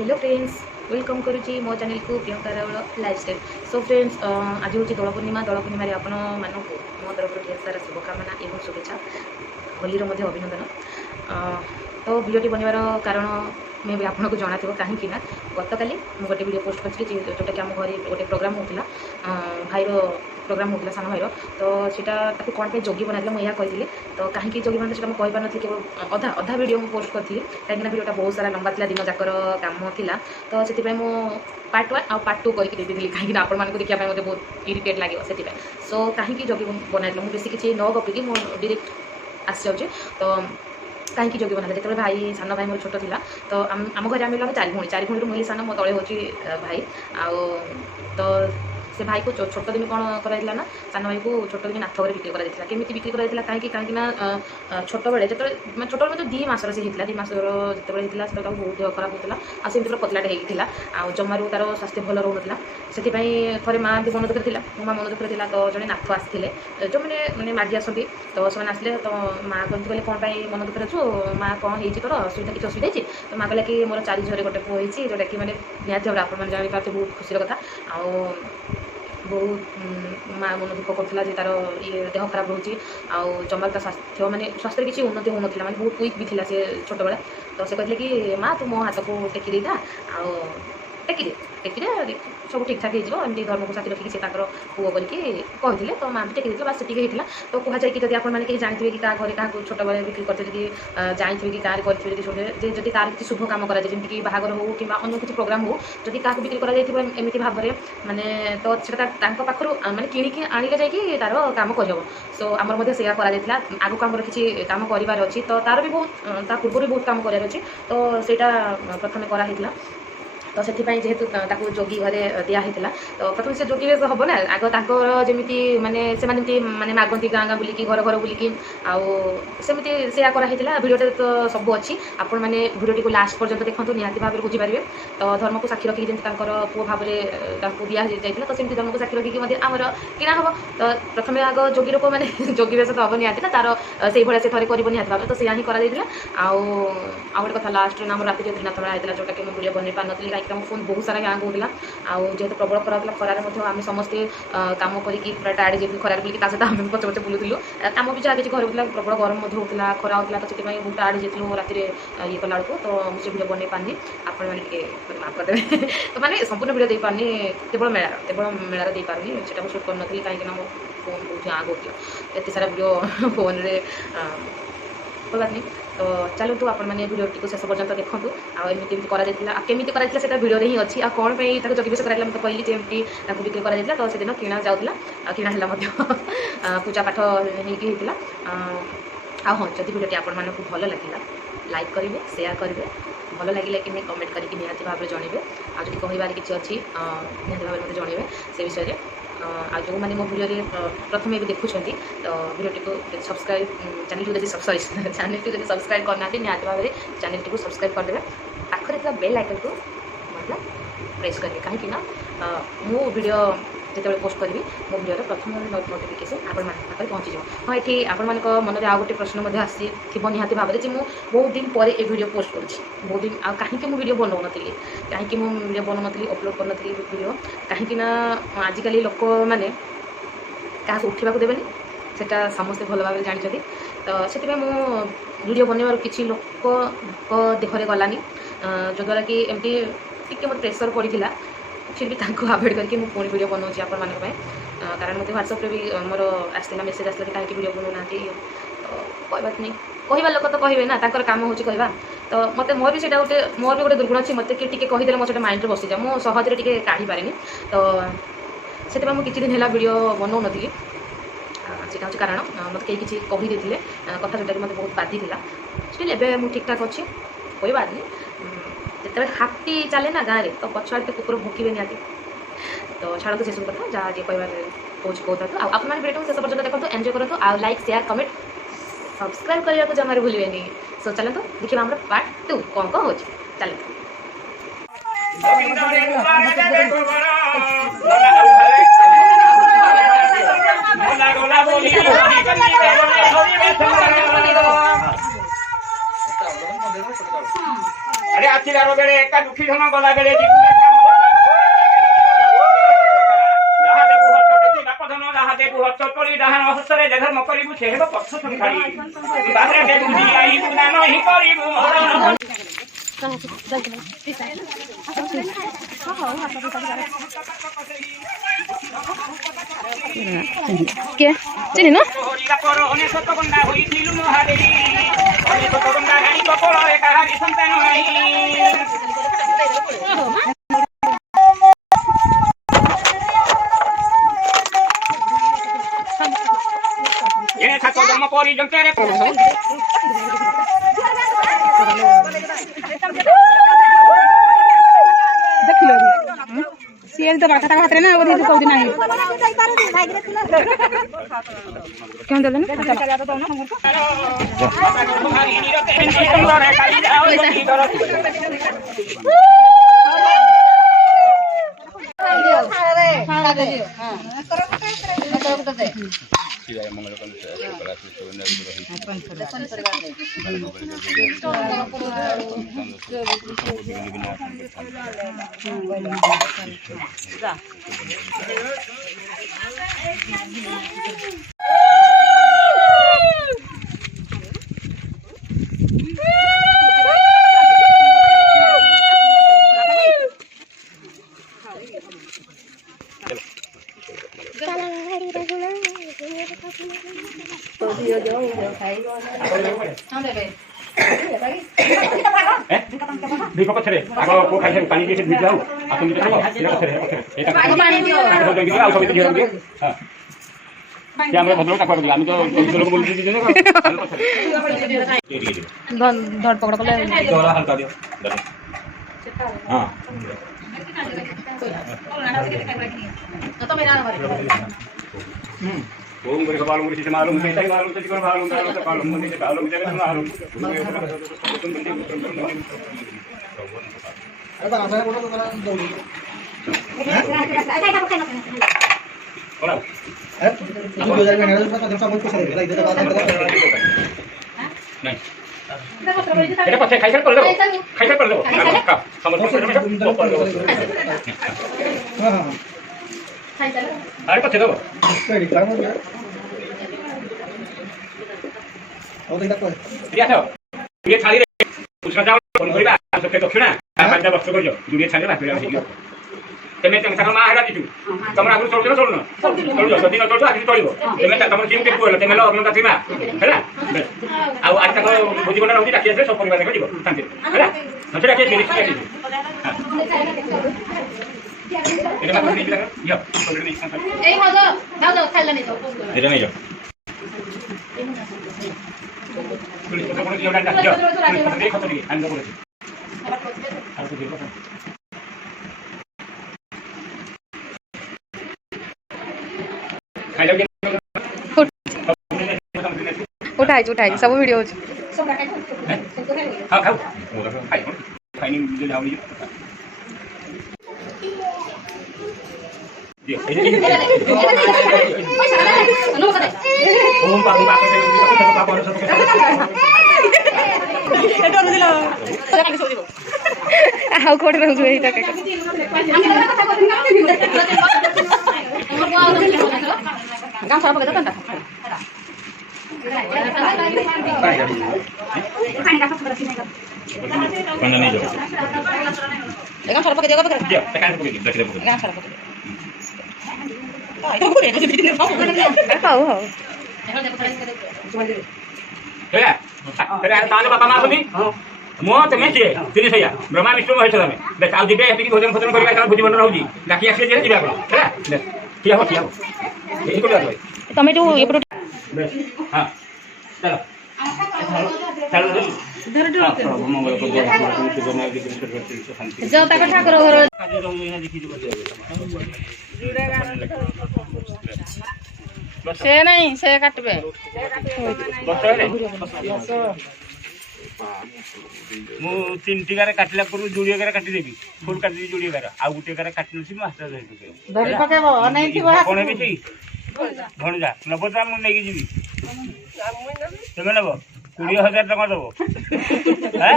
Hello friends, welcome करुच्ची मो channel को Priyanka Raul lifestyle. So friends, आज हूँ दोल पूर्णिमा। दोल पूर्णिमा आपण मानक मो तरफ ढेर सारा शुभकामना एवं शुभेच्छा, होलीर मध्य अभिनंदन। तो भिडियोटी बनवार कारण मे भी आपको जना थो कहीं गत काली गोटे वीडियो पोस्ट करी जोटा कि आम घर गोटे प्रोग्राम होता भाईर प्रोग्राम होता सान भाईर। तो सीटा कौन पे जोगी बनाइला मुझे कही तो कहीं जोगी बना मुझे कही पार नी केवल अधा अधा वीडियो मुझे पोस्ट करी कहीं वीडियोटा बहुत सारा लंबा था दिन जाकर कम था। तो से पार्ट 1 और पार्ट 2 करके कहीं आप देखा मतलब बहुत इरिटेट लगे से। सो कहीं जोगी बनाइला मुझे बेसी किसी न गपिकी मुझे डायरेक्ट आसी जाऊँगी। तो कहीं जोगी बना जो भाई सान भाई मोर छोट था तो आम घर आम चार भूणी मुझे सान मो तले हूँ भाई आउ। तो से भाई को छोट दिन कौन कराइला ना सान भाई को छोट दिन नाथ घर बिक्री कराइला केमी बिक्री कराइला कहीं छोट बेले जो छोट मतलब 2 मासर से होता 2 मासर जो होता है बहुत देह खराब होता आमती पूरा पतलाटे होता आ जमारू तार स्वास्थ्य भल रोना से थे माँ भी मन दुखी थी मो माँ मन दुखी थी। तो जड़े नाथ आसते जो मैंने मागी आसती तो से आसले तो माँ कहते कौन मन दुखी अच्छु माँ कौन हो तोर असुविधा किसी असुविधा है। तो माँ कहला कि मोर 4 झील गोटे पुओ होती जोटा कि मैंने निहती भाव आप जापारे बहुत खुशी कथा आ बहुत माँ मन दुख करूला तार ये देह खराब रोचे आउ जमार स्वास्थ्य माने स्वास्थ्य किसी उन्नति होना माने बहुत वीक भी थी से छोट बेला। तो से कहते कि माँ तू मो हाथ को टेकी देता आउ टेकी सब ठीक ठाक होमती धर्म को साथी रखिक पुओ करके कहते। तो माँ भी टेकी बास से होता। तो कहुए कि आप जानते कि क्या घर क्या छोट बेले बिक्री करते जानते कि गाँव करेंगे जब कार किसी शुभ कम करमती बाहागर हो कि अन्य किसी प्रोग्राम हो जदि क्या बिक्री करमती भाव में मानने तो पाखु मानने कि आनिले जाकि तार कम कर। सो आमर से आगक आम किसी कम करार अच्छी तो तार भी बहुत पूर्व भी बहुत कम करार अच्छी। तो सहीटा प्रथम कराइला। तो से जेहेतु जोगी घरे दिखाई तो प्रथम से जोगी बेस हम ना आग जमी मानने से मानने मागती गाँ गाँ बुलिकी घर घर बुलिकी आमती से कराइला। भिडियोटे तो सब अच्छी आपण मैंने भिडियोटी को लास्ट पर्यंत देखते निहाती भाव में बुझीपारे। तो धर्म को साक्षी रखिक जमी पुओ भाव में दिया जाता तो सेमती धर्म को साक्षी रखिक आमर किना हम। तो प्रथम आग जोगी लोक मैंने जोगी बेस तो हम निहाती ना तार से भाई से थे कर निहाती भाव। तो से ही कराइला आउ गोटे कथा लास्ट आम राति जो दिनाथ बेला होता जोटा कि मुझे वीडियो बन पार नी कहीं फोन बहुत सारा हैंग होता जेहतु प्रबल खरा होता खरार आम समस्ते कम करके पूरा टाइड जो खरार बुलिकी सहित आम पचे पचे बुलूलु आम भी जहाँ किसी घर होता प्रबल गरम होता खरा होता। तो से बहुत टाइड जाइलु राति ये कला बेलू तो मुझे वीडियो बन पानी आप माफ करदे। तो मैंने संपूर्ण वीडियो दे पारनी केवल मेलार दे पारनी से शूट कर नी कहीं मो फोन बहुत हैंग होता एत सारा वीडियो फोन में नहीं। तो चलतु आप वीडियो शेष पर्यटन देखूँ आमती केमी कराइला वीडियो ही अच्छी आ कौन पर जोगी बेस कराइला मतलब कहली एमती बिक्री कराइला। तो से किणा जाऊला किणा है पूजा पाठ होता। हाँ जदि वीडियो आपको भल लगे लाइक करेंगे शेयर करेंगे भल लगे कि नहीं कमेंट करके निहाती भाव में जनइबे आदि कहबार किसी अच्छी निहाती भाव में मतलब जनइबे से विषय में आ जो मैंने मो वीडियो प्रथम भी देखुं तो वीडियो को सब्सक्राइब चैनल को सॉरी चैनल को सब्सक्राइब करना निहाती भाव में चैनल को सब्सक्राइब करदे पाखरे थी बेल आइकन को मतलब प्रेस करेंगे कहीं मो वीडियो जिते पोस्ट करी मो वीडियो प्रथम नोटिफिकेशन आप पहुँची जाओ। हाँ ये आपण मन में आउ गोटे प्रश्न आसी निहाती भाव में मुझे बहुत दिन पर ये वीडियो पोस्ट कर बहुत दिन आ कहीं मुझे वीडियो बनौ नी कहीं मुझे वीडियो बनौ नी अपलोड कर वीडियो कहीं आजिकल लोक मैंने क्या उठा देवेनि से समस्ते भल भाव जानते। तो से मो वीडियो बनवार किसी लोक देहरे गलानी जो द्वारा कि एमती टी मत प्रेसर पड़ा फिर भी आभोड करके मुझे पुणी वीडियो बनाऊँगी आप कारण मतलब व्हाट्सएप भी मोर आसला मेसेज आसला कि कहीं वीडियो बनाना तो कहबार नहीं कहवा लोक तो कहे ना तर कम हो कहवा। तो मत मोर भी गोटे मोर भी गोटे दुर्गुण अच्छी मत कि कहीदे मोर से माइंड में बसी जाए मुझे सहजरे टी काढ़ी पारे। तो से मुझे किसी दिन है वीडियो बनाऊ नी से हूँ कारण मत कहीं किसी कहीदे कथा जोटा कि मतलब बहुत बाधी था स्टिल एवं मुझे ठीक ठाक अच्छी कोई बात नहीं। जिते हाथी चले ना गाँव में तो पछुआड़े कुकुर भोकिबे निहाती। तो छाड़ तो से सब कथा जहाँ जी कहबार कहता तो आप वीडियो शेष पर्यटन देखो एंजॉय करूँ आ लाइक शेयर कमेंट सब्सक्राइब करने को जमार भूलें। सो चलते देखिए आम पार्ट 2 कौन कौन हो चलते। अरे आथिलार बेले एका दुखी धन गला बेले धर्म करू से पक्ष क्या चिनी ना सीएल तो बात हाथ रे ना वो दिन कोदी नाही क्यों दले दीप पछरे आगो को खाइ पानी के भिज जाऊ आ तुम देखो एटा पछरे एटा पानी दियो आ सब दियो हां क्या हमरा बदलो टाका दियो हम तो लोग बोल दी देने धड़ पकड़ को ले थोड़ा हल्का दियो हां तो मेरा ओम करे बालों में से मालूम है मालूम से कर मालूम तो मालूम मुझे मालूम जगह मालूम अरे बना है बोलो तो दौड़ी बोला है 2000 में ना तो सब कुछ है इधर बात नहीं এটা পাশে খাইছাল করে দেব খাইছাল করে দেব সমস্ত করে দেব হ্যাঁ হ্যাঁ খাইছাল আরে পাশে দেব কই গ্রাম हो गया और देखा कोई ये था ये थाली रे उसका जाओ फोन करिबा सबके दक्षिणा पांचटा बक्स करजो दुनिया छाले बाकी रही तेमे तंग मा हेरा दितु तमरा आगु चलतो चलनो चलजो जदी न चलतो आगु चलिबो तेमे तमर टीम के कोला तेमे लो अग्न सीमा हैला आ आज तक बुझी बना रहउती डाकिया से सब परिवार के दिबो शांति हैला नचे डाकिया से रिस्क के एटा मत नहीं लगा यो ऑलरेडी ए हो जाओ जाओ खाइला नहीं जाओ एटा नहीं जाओ पुलिस को बोल दियो डांडा जाओ देखो तो नहीं हम लोग बोले अब तो देखो उठाई सब वीडियो हाँ खाओ खाई नहीं जाओ ଆଉ କୋଉଠି ରହୁଛୁ ଏଇଟା ଗାଁ ସାରା ପକେଇ ଦେ ଗାଁ ସାରା ପକେଇ ହଉ ହଉ बापा माँ मो तुम सी तीन सैया ब्रह्मा विष्णु महेश देख आज जीवे हेतिक भोजन भोजन कर भोजी बंधन होगी डाकी आस जी ठिया हो तुम जो हाँ चलो ठाकुर घर से नहीं से काटबे मु तीन टिकारे काटला पर जोड़ी एगार काटी देबी फुल काटी जोड़ी एगार आ गुटे एगार काटी नसी मास्टर धरि पकेबो नै थिबो कोन बेसी भण जा नबो जा मु नेगी जीवी तमे नबो 20,000 टका देबो हैं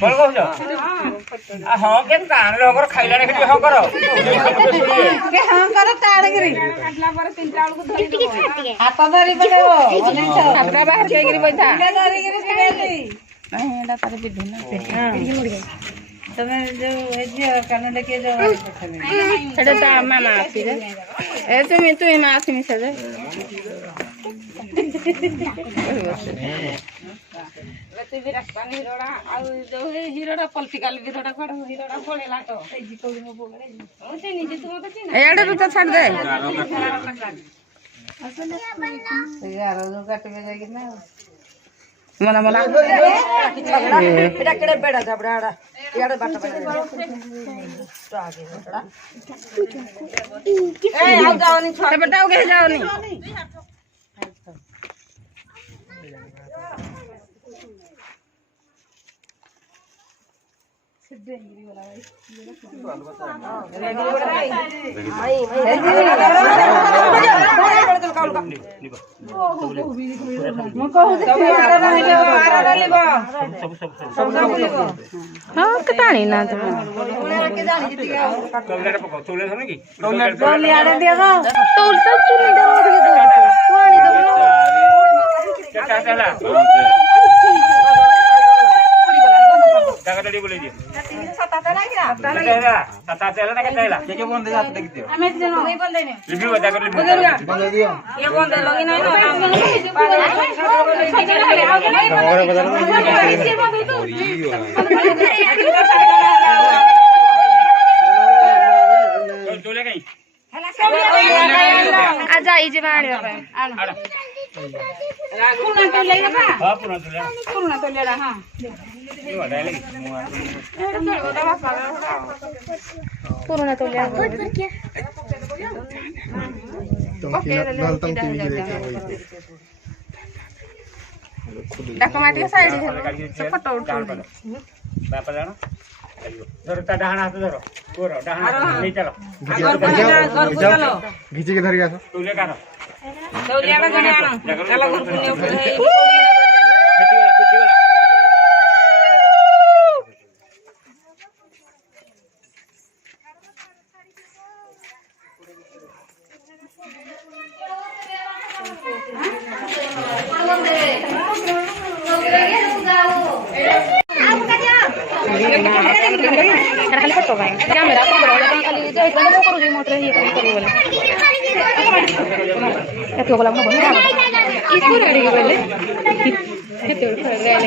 बोल कहू हां के कान रे होकर खाइला रे के हां करो के हां करो ताड़गिरी काटला पर 3 चावल को धरि दो हाथ धरि बडेबो हाथ बाहर के गिरी बैठा धरि गिरी पिबेली नहीं एला तारे विधि ना पीड़ी मुड़ गई तमे जो एजियो कान लेके जो छड़े ता मामा आती रे ए तू मां आसी मिसे जे बच्चे भी रखपानी हिरोड़ा आ जो हिरोड़ा पॉलिटिकल हिरोड़ा कोड हिरोड़ा पळेला तो ए जी कोडी मो बोले ओ ते निजे तुम तो चिना एडे तो छाड़ दे यार जो काटबे जाई कि ना मला मला बेटा केड़े बेड़ा जबड़ाड़ा याडे बाट बेड़ा तो आगे बेटा ए आओ जाओ नहीं छोड़ बेटा आओ के जाओ नहीं हाँ कटाणी ना तो जागडी बोले दियो सता तेला ना केला के बंद जात देखियो हमें जन होई बंद नहीं रिव्यू जागडी बंद दियो ये बंद लगी नहीं ना चले गई आजा इजे बाणी बाबा आलो पुना तो ले ना हां पुना तो ले हां पुना तो ले डकमाटी साइड से फोटो उठा बापा जानो धरो ता डहाना हाथ धरो कोरो डहाना ले चलो घिची के धरि आसो तू ले कानो दौलियाडा जने आना चला घर पुण्य खेती वाला खाली फोटो भाई कैमरा तो बड़ा खाली जो एक बंद करू जी मोटर ये करू बोले एतो बोला हम बंद इसको रेडी के बोले केते गले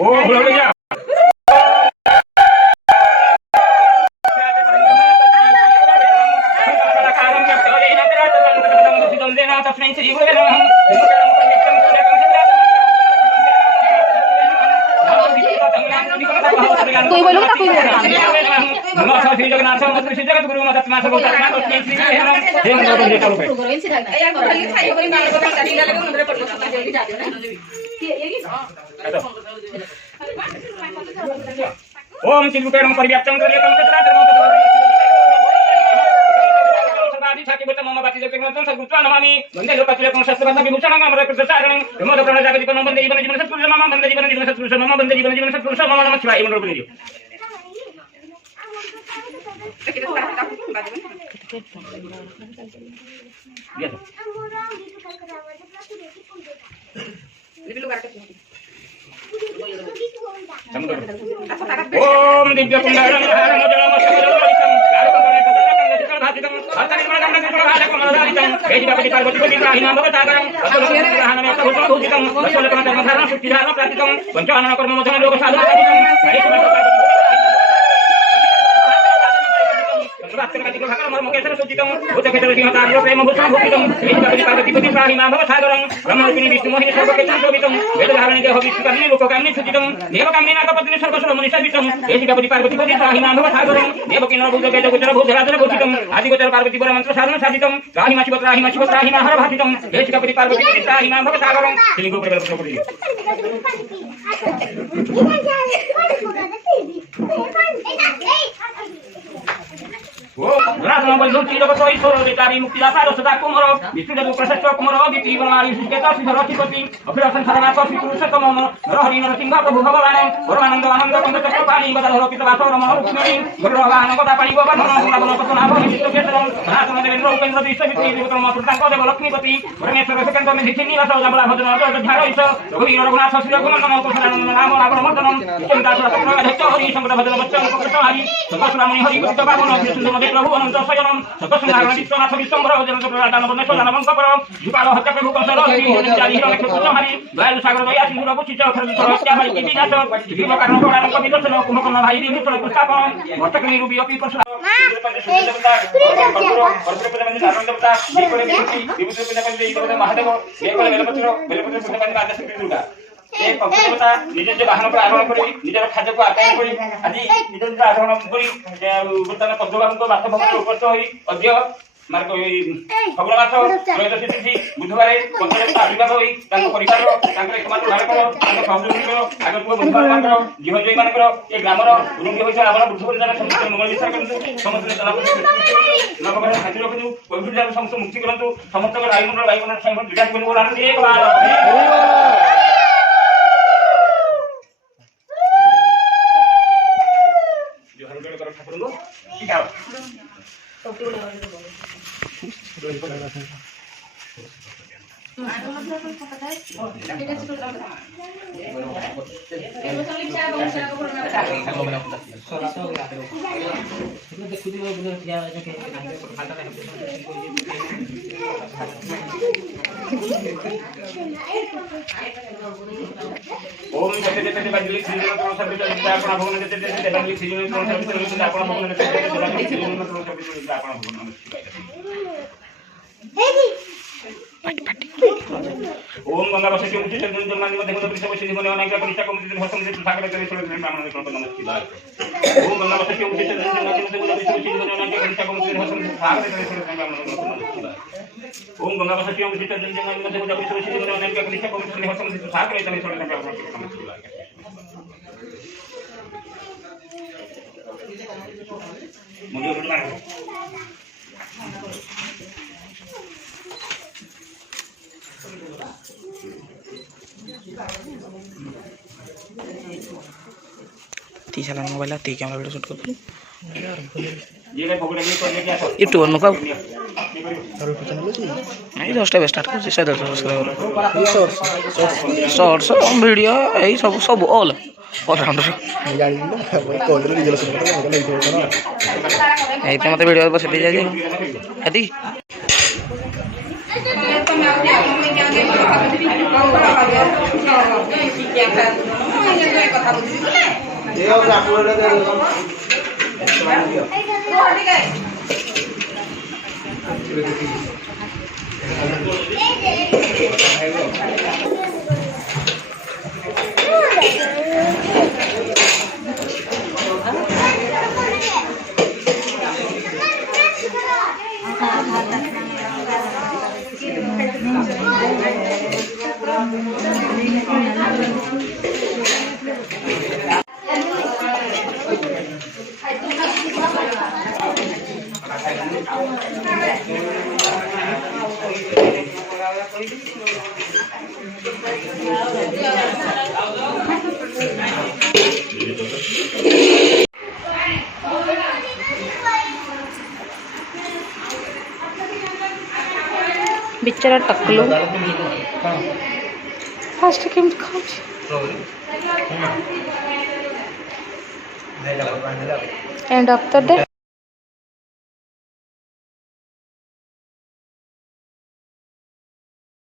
ओ बोल गया कोई बोलो ना कोई बोलो नमः श्री जगन्नाथ मंत्र श्री जगत गुरु माता माता बोलता है तो श्री श्री हे नमः हे नमः बोल देता हूं या खाली खाई कोई मार को काटी लगे उधर पर बस जल्दी जाते हो ना ओम चिलुकेरम परिव्याप्तं करियतं तत्रात्रमं सदादि छाति बत मम बाति जगतं सद्गुत्वा नमामि वन्दे लोकतिलकं शास्त्रवन्त विभूषणं अमर प्रसारणं विमोद प्रण जागति पनं वन्दे जीवन जीवन सत्पुरुष मम वन्दे जीवन जीवन सत्पुरुष मम वन्दे जीवन जीवन सत्पुरुष मम नमः शिवाय मंगल बोलियो ओम दिव्य पुण्यरं हरं जलम सकलम भातितं अतनिर्मलं निर्मलं कमलदारितं एदिवापति पार्वती विग्रहिणां भवतागरं अतुलग्रहणं भूषितं वसुलकमधर्मधारणं सुखिधारणं प्राप्तितं पंचानन कर्ममोधनं लोकसाधुतादितं प्रेम भूषण भूषितं पार्वती प्राहिमा भवसागरं ब्रह्मरूपिणी विष्णुमोहिनी सर्वकेतं शोभितं वेदधारणे देह विष्णुकामिनी लोककामिनी सुजितं देवकामिनी नागपत्नी सर्वसुरमुनिसेवितं एदिवापति पार्वती प्राहिमा भवसागरं देवकी नरभुज वेदगोचर भूधराधर भूषितं आदिगोचर पार्वती परमन्त्र साधन साधितं राहिमा शिवत्राहिमा हर भातितं एदिवापति पार्वती प्राहिमा भवसागरं श्री गोप्रेम ओ जनार्दन बंधु जगत ईश्वर विकारी मुक्तिदाता सदा कुमर विष्णुदेव प्रशस्त कुमर दीप्ति बलमारी सुकेत श्रीधर अधिपति अखिल संसारनाथ श्री पुरुषोत्तम नरहरि नरसिंह प्रभु भगवान परमानंद आनंद कंद चक्रपाणि बदल पितवास रमण रुक्मिणी गुरुभगवान गदा पाणि गोवर्धन गुणागुण पतनाभ विष्णुकेशर सनातन देवेन्द्र उपेन्द्र विश्वमित्री देवतम मातृतांक देव लक्ष्मीपति परमेश्वर सेकंद में धिति निवास जमला भजन ध्यान ईश रघुवीर रघुनाथ श्री रघुनंदन कुशलानंद राम रावण मर्दनम चिंता सत्य हरि शंकर भजन बच्चन कृष्ण हरि सर्वसुरामणि हरि कृष्ण बाबन सुंदर प्रभु अनंत शयनम सर्वसुंदर विश्वनाथ विश्वम्भर जगत दानव नेश्वर दानव कपर जुपाल हत्या प्रभु कंसर चारि हिरण कृष्ण हरि दयालु सागर दया सिंधु रघु चित्त हत्या हरि की विनाश जीव कारण कारण कवि दर्शन कुमकर्ण भाई मित्र प्रस्थापन भटकनी रूपी अपि परशुराम महादेव निज निज वाहन को आरोहण कर निजर खाद्य को आप्यायन कर आज निज निज आरोहण कर बर्तमान पद्मबाबू बासभवन उपस्थित हो अद्य मार्ग फगुणमास त्रयोदशी तिथि बुधवार पंचदेवता आविर्भाव हो परिवार एकमात्र भारत सहयोगी आगत बुधवार जीवजयी मान ए ग्रामर रुंगी होता आवर वृद्ध परिवार समस्त मंगल विचार करूँ समस्त नवग्रह खातिर रखू कोविड समस्त मुक्ति करूँ समस्त वायुमंडल वायुमंडल विकास एक बार ओम जगते बंदली श्रीजन को सब विचार आपण भगवान जगते बंदली श्रीजन को सब विचार आपण भगवान जगते बंदली श्रीजन को सब विचार आपण भगवान ओम गंगा बसती उच्च चंद्र जन्मानि मध्य मध्य विषय वशिनि मने अनेक कनिष्ठ कमति भस्म से सागर करे छोड़ ब्राह्मण को नमस्कार ओम गंगा बसती उच्च चंद्र जन्मानि मध्य मध्य विषय वशिनि मने अनेक कनिष्ठ कमति भस्म से सागर करे छोड़ ब्राह्मण को नमस्कार ओम गंगा बसती उच्च चंद्र जन्मानि मध्य मध्य विषय वशिनि मने अनेक कनिष्ठ कमति भस्म से सागर करे छोड़ ब्राह्मण को नमस्कार मुझे बोलना है तीस हजार मोबाइल आती कैमरा वीडियो शूट कर यूट्यूब में कब नहीं 10 टाइम स्टार्ट कर 150 सब्सक्राइबर शॉर्ट्स वीडियो यही सब सब ऑल ऑलराउंडर ऐसे मत वीडियो बस दे जाए यदि बिचारा टकलू फास्ट केमती खाऊची एंड ऑफ द डे